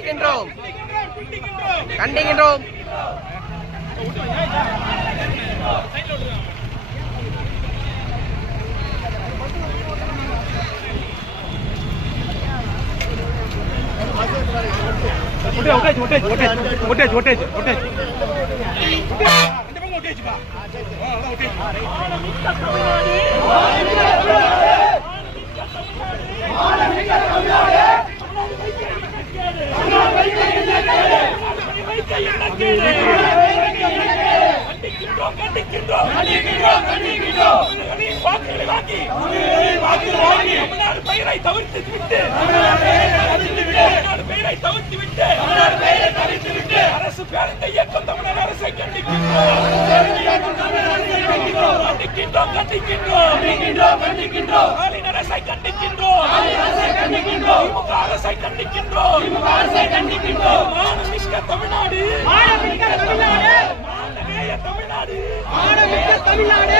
கண்டிக்கின்றோம் கண்டிக்கின்றோம். பெயரை தவிர்த்து விட்டு அரசு பேருந்து இயக்கம் தமிழக அரசை கண்டிக்கின்றோம். ஸ்டாலின் அரசை கண்டிக்கின்றோம். திமுக அரசை கண்டிக்கின்றோம். மானமிக்க தமிழ்நாடு, மானமிக்க தமிழ்நாடு.